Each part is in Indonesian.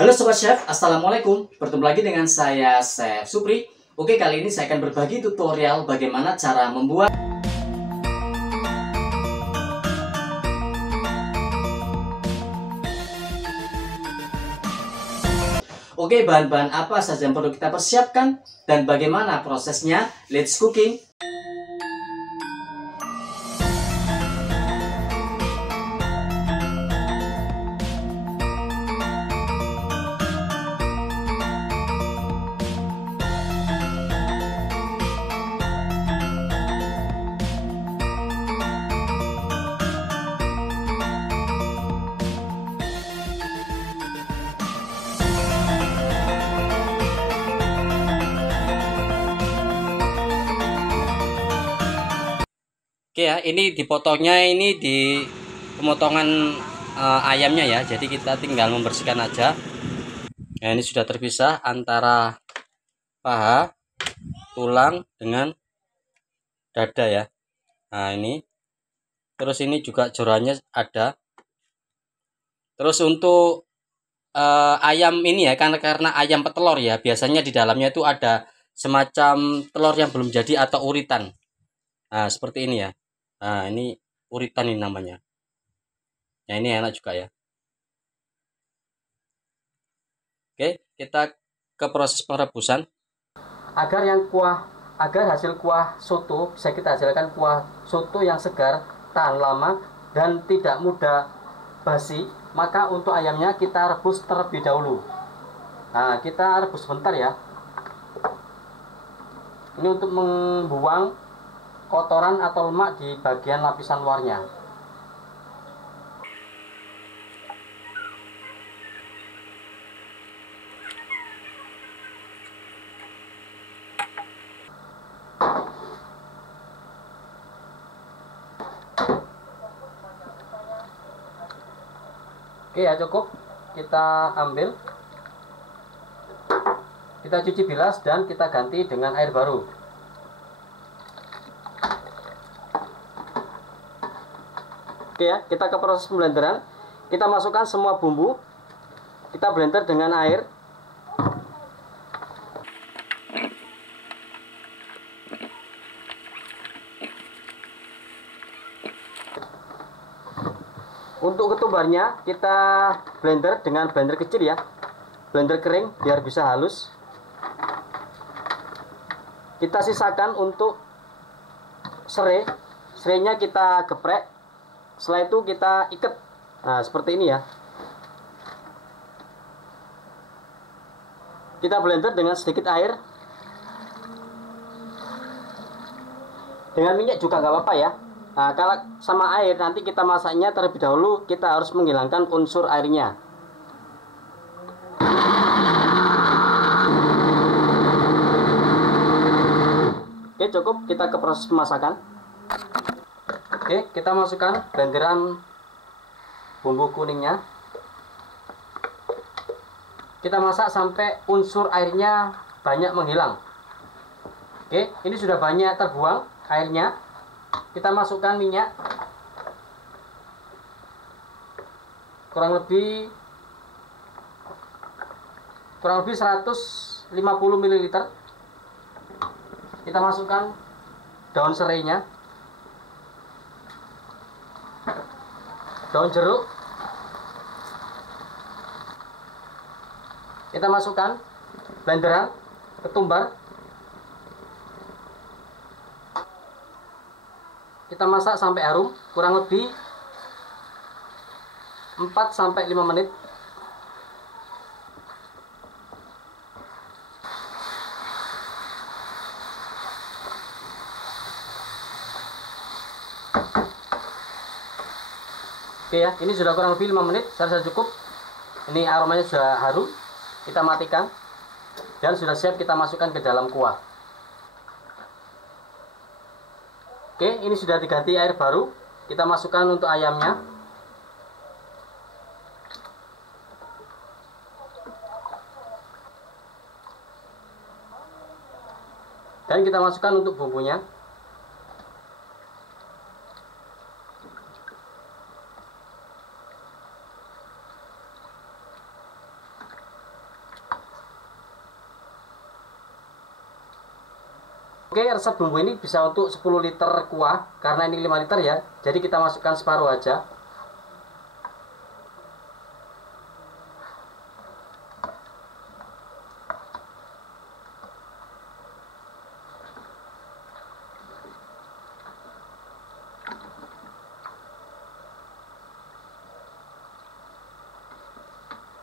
Halo Sobat Chef, Assalamualaikum. Bertemu lagi dengan saya, Chef Supri. Oke, kali ini saya akan berbagi tutorial bagaimana cara membuat bahan-bahan apa saja yang perlu kita persiapkan dan bagaimana prosesnya. Let's cooking. Oke ya, ini dipotongnya ini di pemotongan ayamnya ya. Jadi kita tinggal membersihkan aja. Nah, ini sudah terpisah antara paha, tulang dengan dada ya. Nah, ini. Terus ini juga jorannya ada. Terus untuk ayam ini ya, karena ayam petelur ya, biasanya di dalamnya itu ada semacam telur yang belum jadi atau uritan. Nah, seperti ini ya. Nah, ini uritan ini namanya. Nah, ini enak juga ya. Oke, kita ke proses perebusan. Agar hasil kuah soto bisa kita hasilkan kuah soto yang segar, tahan lama dan tidak mudah basi, maka untuk ayamnya kita rebus terlebih dahulu. Nah, kita rebus sebentar ya. Ini untuk membuang kotoran atau lemak di bagian lapisan luarnya. Oke ya, cukup. Kita ambil, kita cuci bilas dan kita ganti dengan air baru. Oke ya, kita ke proses pemblenderan. Kita masukkan semua bumbu, kita blender dengan air. Untuk ketumbarnya kita blender dengan blender kecil ya, blender kering biar bisa halus. Kita sisakan untuk serainya kita geprek. Setelah itu kita ikat. Nah, seperti ini ya. Kita blender dengan sedikit air. Dengan minyak juga nggak apa-apa ya. Nah, kalau sama air nanti kita masaknya terlebih dahulu, kita harus menghilangkan unsur airnya. Oke, cukup. Kita ke proses pemasakan. Oke, kita masukkan blenderan bumbu kuningnya. Kita masak sampai unsur airnya banyak menghilang. Oke, ini sudah banyak terbuang airnya. Kita masukkan minyak kurang lebih 150 ml. Kita masukkan daun serainya, daun jeruk. Kita masukkan blenderan ketumbar. Kita masak sampai harum, kurang lebih 4-5 menit. Oke ya, ini sudah kurang lebih 5 menit, saya rasa cukup. Ini aromanya sudah harum. Kita matikan dan sudah siap kita masukkan ke dalam kuah. Oke, ini sudah diganti air baru. Kita masukkan untuk ayamnya. Dan kita masukkan untuk bumbunya. Oke, resep bumbu ini bisa untuk 10 liter kuah, karena ini 5 liter ya. Jadi kita masukkan separuh aja.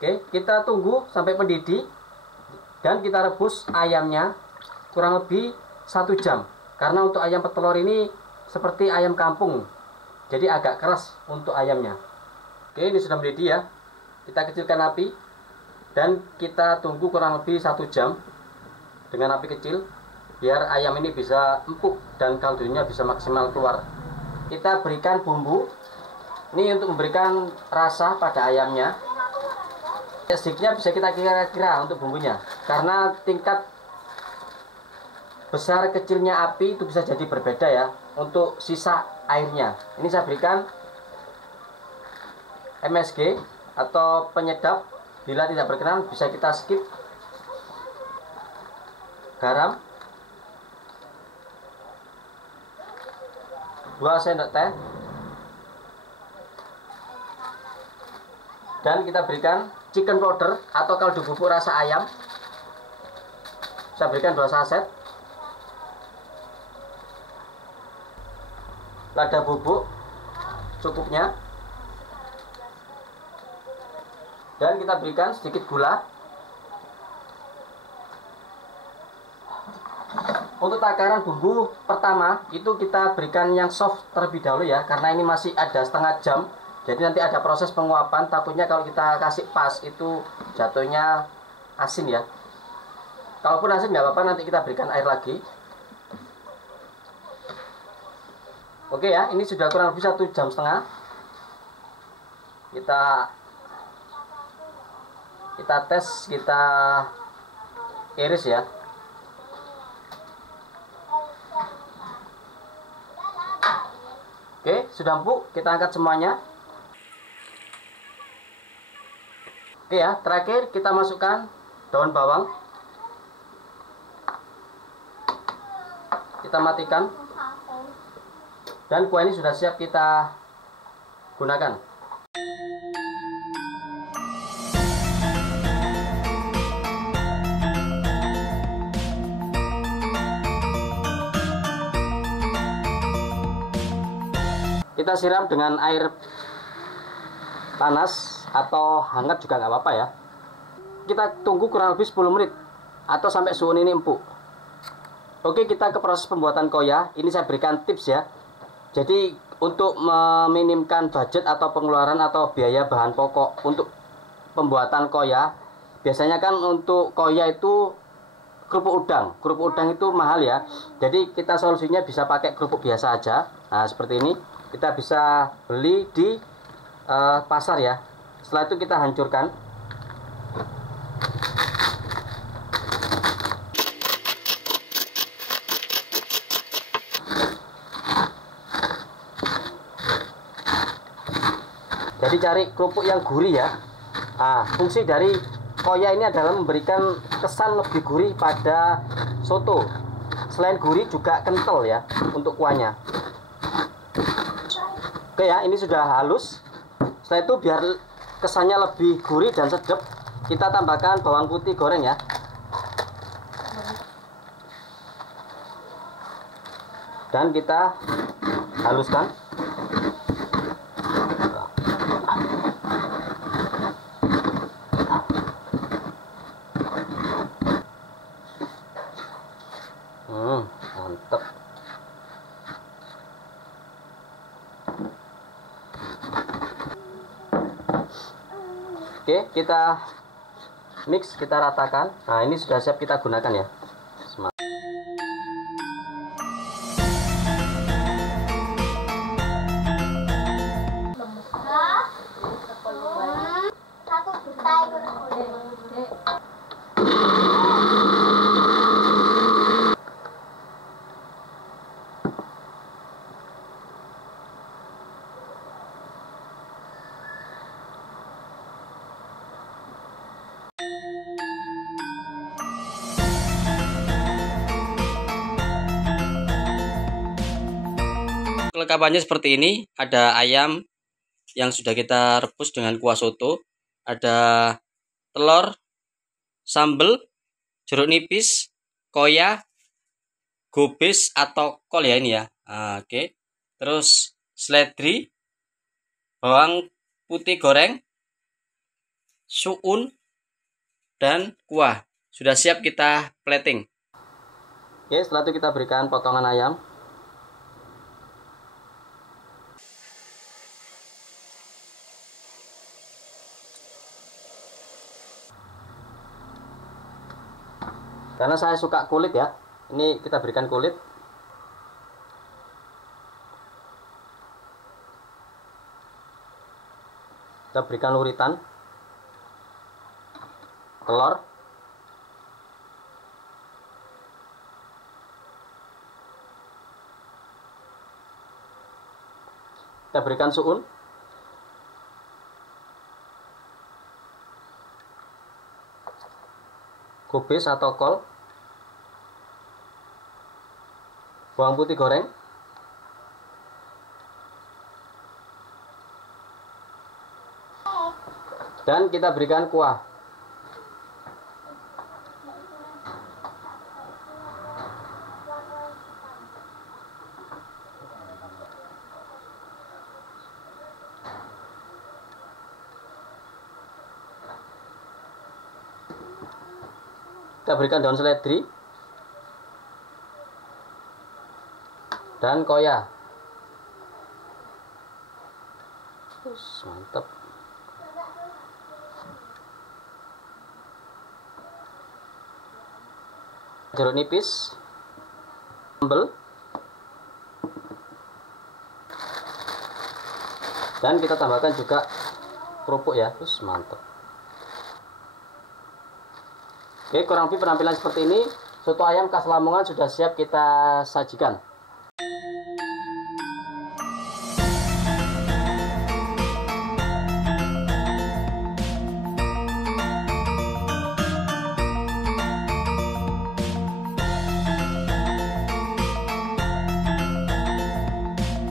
Oke, kita tunggu sampai mendidih dan kita rebus ayamnya kurang lebih 1 jam. Karena untuk ayam petelur ini seperti ayam kampung, jadi agak keras untuk ayamnya. Oke, ini sudah mendidih ya. Kita kecilkan api dan kita tunggu kurang lebih 1 jam dengan api kecil, biar ayam ini bisa empuk dan kaldunya bisa maksimal keluar. Kita berikan bumbu ini untuk memberikan rasa pada ayamnya. Sedikitnya bisa kita kira-kira untuk bumbunya, karena tingkat besar kecilnya api itu bisa jadi berbeda ya. Untuk sisa airnya ini saya berikan MSG atau penyedap, bila tidak berkenan bisa kita skip. Garam 2 sendok teh, dan kita berikan chicken powder atau kaldu bubuk rasa ayam. Saya berikan 2 saset. Lada bubuk cukupnya. Dan kita berikan sedikit gula. Untuk takaran bumbu pertama itu kita berikan yang soft terlebih dahulu ya, karena ini masih ada setengah jam. Jadi nanti ada proses penguapan, takutnya kalau kita kasih pas itu jatuhnya asin ya. Kalaupun asin nggak apa-apa, nanti kita berikan air lagi. Oke ya, ini sudah kurang lebih 1,5 jam. Kita tes, kita iris ya. Oke, sudah empuk, kita angkat semuanya. Oke ya, terakhir kita masukkan daun bawang. Kita matikan. Dan kuah ini sudah siap kita gunakan. Kita siram dengan air panas atau hangat juga nggak apa-apa ya. Kita tunggu kurang lebih 10 menit atau sampai suhu ini empuk. Oke, kita ke proses pembuatan koya. Ini saya berikan tips ya. Jadi untuk meminimkan budget atau pengeluaran atau biaya bahan pokok untuk pembuatan koya, biasanya kan untuk koya itu kerupuk udang. Kerupuk udang itu mahal ya. Jadi kita solusinya bisa pakai kerupuk biasa aja. Nah, seperti ini. Kita bisa beli di pasar ya. Setelah itu kita hancurkan. Jadi cari kerupuk yang gurih ya. Nah, fungsi dari koya ini adalah memberikan kesan lebih gurih pada soto. Selain gurih juga kental ya untuk kuahnya. Oke ya, ini sudah halus. Setelah itu biar kesannya lebih gurih dan sedap, kita tambahkan bawang putih goreng ya. Dan kita haluskan. Mantap. Oke, kita mix, kita ratakan. Nah, ini sudah siap kita gunakan ya. Kelengkapannya seperti ini. Ada ayam yang sudah kita rebus dengan kuah soto, ada telur, sambal, jeruk nipis, koya, gobes atau kol ya ini ya. Oke. Terus seledri, bawang putih goreng, suun, dan kuah. Sudah siap kita plating. Oke, setelah itu kita berikan potongan ayam. Karena saya suka kulit ya, ini kita berikan kulit. Kita berikan luritan, telur, kita berikan suun, gobes atau kol, bawang putih goreng, dan kita berikan kuah. Kita berikan daun seledri dan koya. Mantap. Jeruk nipis, sambal, dan kita tambahkan juga kerupuk ya. Mantap. Oke, kurang lebih penampilan seperti ini. Soto ayam khas Lamongan sudah siap kita sajikan.